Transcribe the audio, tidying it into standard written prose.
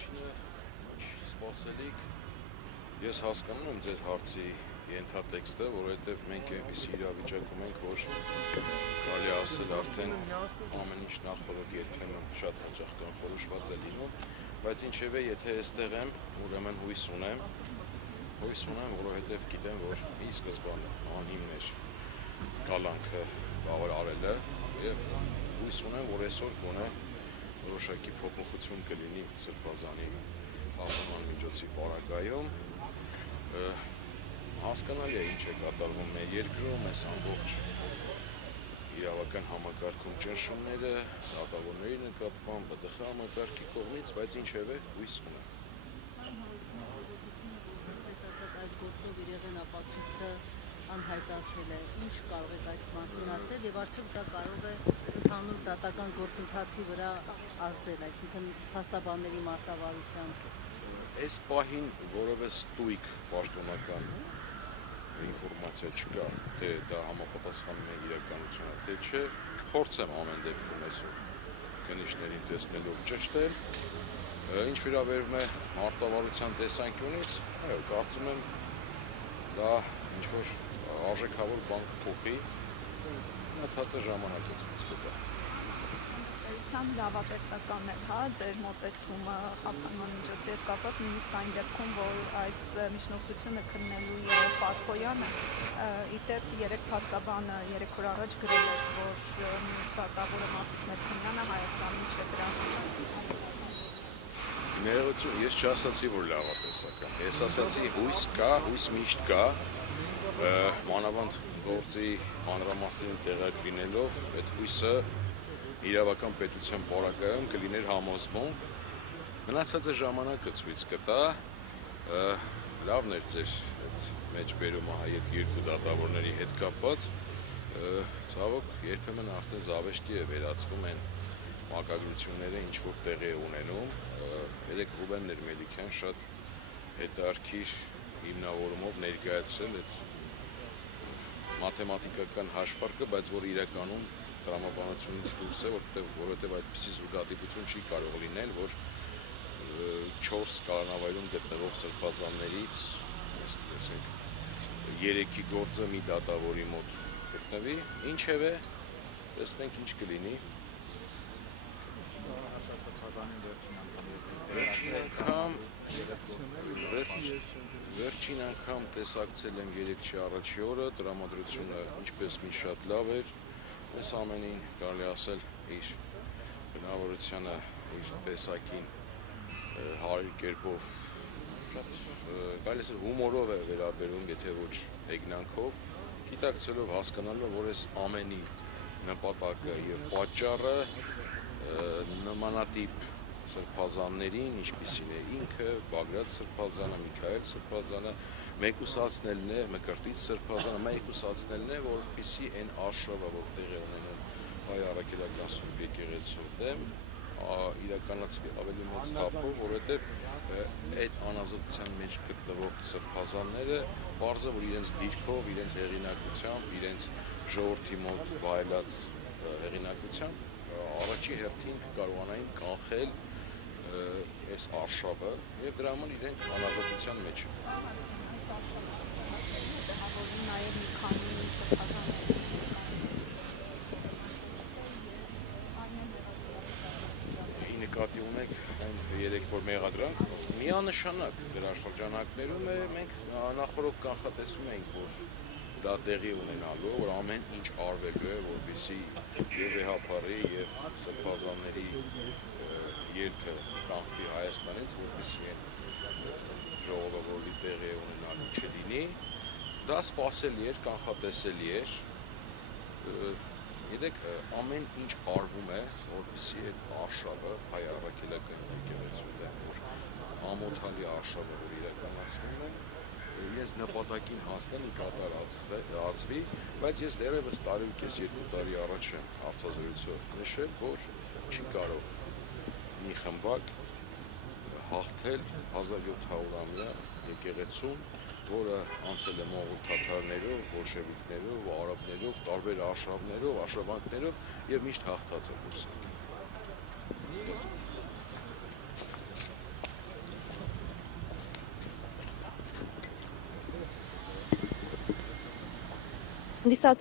Առաջինը սպասելիք, ես հասկանում եմ ձեր հարցի ենթատեքստը, որովհետև մենք այնպիսի իրավիճակում ենք, որ կարելի ասել արդեն ամեն ինչ նախորդ երբեմն շատ հաճախ կանխորոշված է լինում, բայց ինչևէ, եթե այստեղ եմ, ուրեմն հույս ունեմ, որովհետև գիտեմ, որ ի սկզբանե անհիմն կալանքը բավարար արելը եւ հույս ունեմ, որ այսօր գոնե որոշակի փոփոխություն կլինի Սրբազանի խաղաղման միջոցի պարագայում։ Հասկանալի է ինչ է կատարվում մեր երկրում, այս ամբողջ իրավական համակարգում ճնշումները, դատավորների նկատմամբ, ԲԴԽ համակարգի կողմից, բայց ինչևէ հույս ունեմ։ Այս գործով իրեղեն ապացույցը անհայտացել է, ինչ կարող եք այս մասին ասել եւ արդյոք դա կարող է ընդհանուր դատական գործընթացի վրա ազդել, այսինքն փաստաբանների մարտավարության։ Այս պահին որևէ ստույգ պաշտոնական ինֆորմացիա չկա, թե դա համապատասխանում է իրականությանը, թե չէ, կփորձեմ ամեն դեպքում այսօր քննիչներին տեսնելով ճշտել։ Ինչ վերաբերում է մարտավարության տեսանկյունից, կարծում եմ դա ինչ-որ արժեքավոր բան կփոխի, մնացածը ժամանակը ցույց կտա։ Ըստ լավատեսական է, ձեր մոտեցումը խափանման միջոցի հետ կապված, նույնիսկ այն դեպքում, որ այս միջնորդությունը քննելու է Պարփոյանը, իդեպ երեք փաստաբանը 3 օր առաջ գրել էր, որ մյուս դատավորը Մասիս Մելքոնյանը Հայաստանում չէ դրանում։ Ներողություն, ես չասացի, որ լավատեսական, ես ասացի հույս կա, հույս միշտ կա, մանավանդ գործի մանրամասներին տեղակ լինելով, այդ հույսը իրավական պետության պարագայում կլիներ համոզմուն, մնացածը ժամանակը ցույց կտա, լավն էր ձեր մեջբերումը այդ երկու դատավորների հետ կապված, ցավոք երբեմն արդեն զավեշտի է վերածվում են մակագրությունները ինչ որ տեղի է ունենում, երեք Ռուբեն Ներմելիքյան շատ հետարքիր հիմնավորումով ներկայացրել այդ մաթեմատիկական հաշվարկը, բայց որ իրականում տրամաբանությունից դուրս է, որովհետև այդպիսի զուգադիպություն չի կարող լինել, որ 4 կալանավայրում գտնվող սրբազաններից 3-ի գործը մի դատավորի մոտ գտնվի, ինչևէ, տեսնենք ինչ կլինի։ Վերջին անգամ տեսակցել եմ 3-ի առաջի օրը, տրամադրությունը ինչպես մի շատ լավ էր, այս ամենին կարելի ասել իր բնավորությանը, իր տեսակին հարիր կերպով շատ կարելի ասել հումորով է վերաբերում, եթե ոչ հեգնանքով, գիտակցելով, հասկանալով, որ այս ամենի նպատակը եւ պատճառը նմանատիպ սրբազաններին, ինչպիսին է ինքը, Բագրատ Սրբազանը, Միքայել Սրբազանը, մեկուսացնելն է, Մկրտիչ Սրբազանը, մեկուսացնելն է, որպեսզի այն արշավը, որ տեղի ունենում հայ առաքելական Սուրբ եկեղեցու դեմ, իրականացվի ավելի մեծ թափով, որովհետև այդ անազատության մեջ գտնվող սրբազանները բարձր որ իրենց դիրքով, իրենց հեղինակությամբ, իրենց ժողովրդի մոտ վայելած հեղինակությամբ առաջի հերթին կարողանային կանխել այս արշավը եւ դրա համար իրենք անազատության մեջ են։ Նկատի ունեք այն 3 որ մեղադրանք միանշանակ դրա շրջանակներում է, մենք նախորդ կանխատեսում էինք, որ դա տեղի ունենալու, որ ամեն ինչ արվելու է, որպեսզի եւ Ռեհափարի եւ սրբազանների ելքը կանխի Հայաստանից, որպեսզի այն ժողովը, որի տեղի ունենալու չլինի, դա սպասելի էր, կանխատեսելի էր, Գիտեք, ամեն ինչ արվում է, որպեսզի այդ արշավը հայ առաքելական եկեղեցու դեմ, որ ամոթալի արշավը, որ իրականացվում է, իրենց նպատակին հասնելը կատարածվի, բայց ես դեռևս տարի ու կես 2 տարի առաջ եմ հարցազրույցով նշել, որ չի կարող մի խմբակ հաղթել 1700-ամյա եկեղեցուն, որը անցել է մոնղոլ թաթարներով, բոլշևիկներով, արաբներով, տարբեր արշավներով, արշավանքներով եւ միշտ հաղթած է դուրս եկել։ Հանդիսացող